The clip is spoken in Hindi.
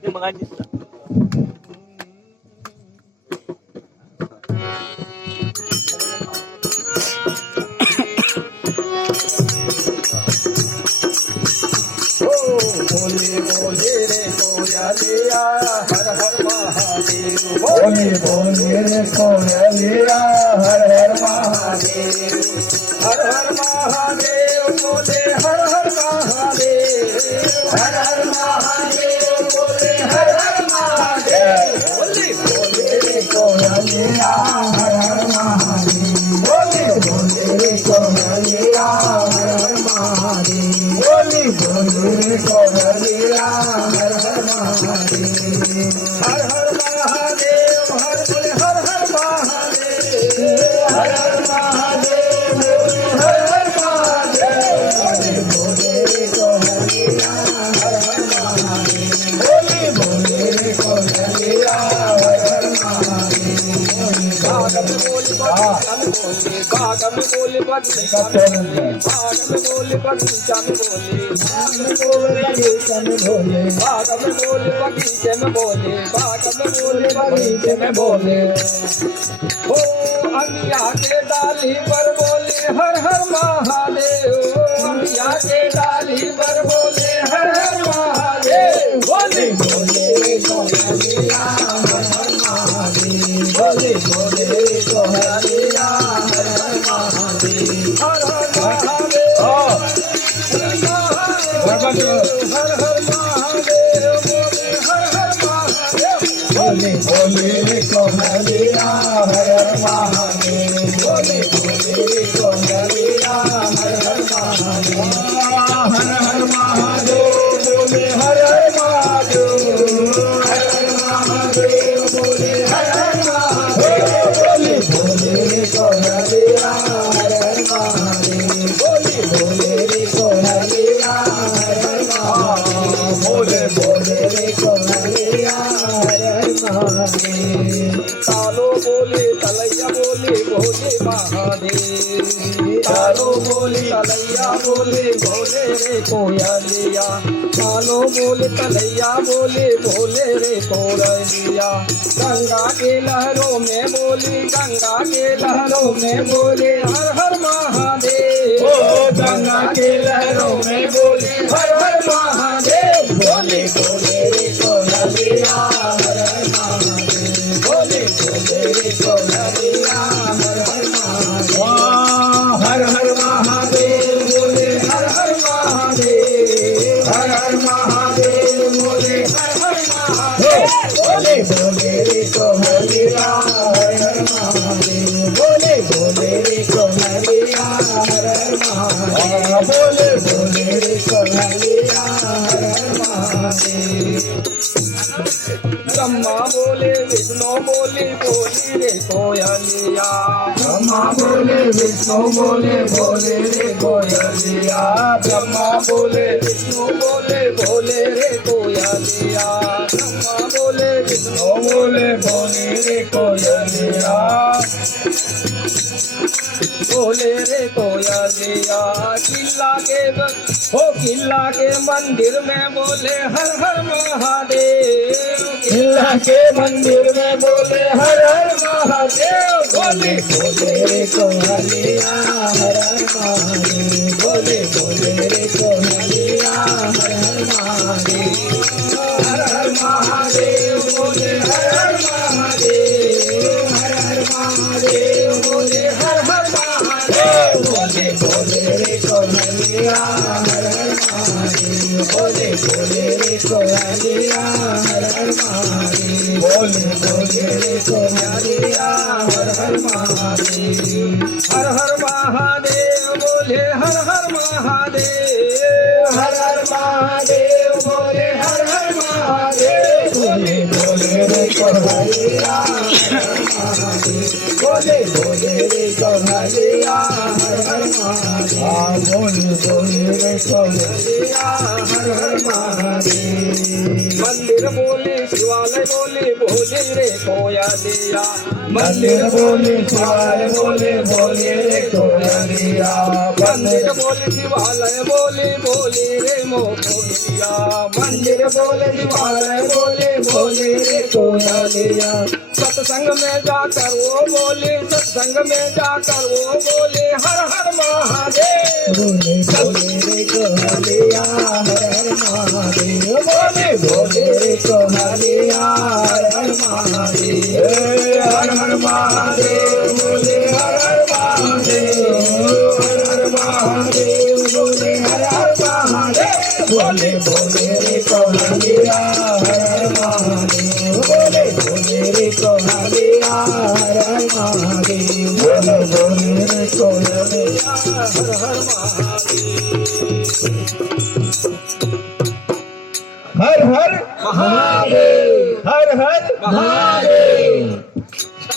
ते मग दिसला बोले बोले रे कोयलिया हर हर महादेव बोले बोले रे कोयलिया हर हर महादेव हर हर महादेव बोले हर हर महादेव हर हर महादेव बोले हर हर महादेव बोले बोले रे कोयलिया हर हर महादेव बोले बोले रे कोयलिया हर हर महादेव बोले बोले कोयलिया हर हर महादेव हर हर महादेव हर बोले हर हर महादेव हर हर महादेव बोले हर हर महादेव बोले बोले कोयलिया हर हर महादेव बोले बोले कोयलिया हर हर महादेव भागम बोले भागम बोले बगीचा में बोले भागम बोले बगीचे में बोले भागम बोले बगीचे में बोले ओ अमिया के डाली पर बोले हर हर महादेव अमिया के डाली पर बोले हर हर महादेव बोले बोले कोयलिया हर हर महादेव बोले बोले कोयलिया हर हर महादेव हर हर महादेव हर हर महादेव बोले बोले कोयलिया हर हर महादेव बोले बोले कोयलिया हर हर महादेव हर हर महादेव बोले हर हर महादेव हर हर महादेव बोले हर हर महादेव बोले बोले कोयलिया हर हर महादेव बोले बोले कोयलिया हर हर महादेव बोले बोले कोयलिया हर हर महादेव तालो बोले तलैया बोले भोले महादेव तालो बोले तलैया बोले भोले रे कोयलिया तालो बोले तलैया बोले भोले रे कोयलिया गंगा के लहरों में बोली गंगा के लहरों में बोले हर हर महादेव गंगा के लहरों में बोले हर हर महादेव बोले बोले रे कोयलिया हर हर महादेव बोले बोले रे कोयलिया हर हर महादेव हर हर महादेव बोले हर हर महादेव हर हर महादेव बोले हर हर महादेव बोले बोले रे कोयलिया हर हर महादेव बोले बोले रे कोयलिया हर हर महादेव बोले बोले रे कोयलिया हर हर महादेव ब्रह्मा बोले विष्णु बोले बोली रे कोयलिया ब्रह्मा बोले विष्णु बोले बोले रे कोयलिया ब्रह्मा बोले विष्णु बोले बोले रे कोयलिया ब्रह्मा बोले विष्णु बोले बोले रे कोयलिया बोले रे कोयलिया किला के मंदिर में बोले हर हर महादेव किला के मंदिर में बोले हर हर महादेव बोले बोले रे कोयलिया हर हर महादेव बोले बोले रे कोयलिया हर हर महादेव हर हर महादेव बोले हर हर महादेव हर हर महादेव बोले हर हर महादेव बोले बोले रे कोयलिया हर हर महादेव बोले बोले रे कोयलिया हर हर महादेव बोले बोले रे कोयलिया हर हर महादेव हर हर महादेव बोले हर हर महादेव हर हर महादेव बोले हर हर महादेव बोले बोले रे कोयलिया बोले बोले रे कोयलिया हर हर महादेव बोले बोले रे कोयलिया हर हर महादेव। मंदिर बोले शिवालय बोले बोले रे कोयलिया मंदिर बोले शिवालय बोले बोले रे कोयलिया मंदिर बोले शिवालय बोले बोले रे मोकोलिया मंदिर बोले शिवालय बोले बोले रे कोयलिया सत्संग में जाकर वो बोले सत्संग में जाकर वो बोले हर हर महादेव बोले बोले रे कोयलिया हर हर महादेव बोले बोले रे कोयलिया हर हर महादेव हर हर महादेव बोले हर हर महादेव हर हर महादेव बोले हर हर महादेव बोले बोले रे कोयलिया हर हर महादेव बोले बोले रे कोयलिया हर हर महादेव बोले बोले रे कोयलिया हर हर महादेव हर हर महादेव हर हर महादेव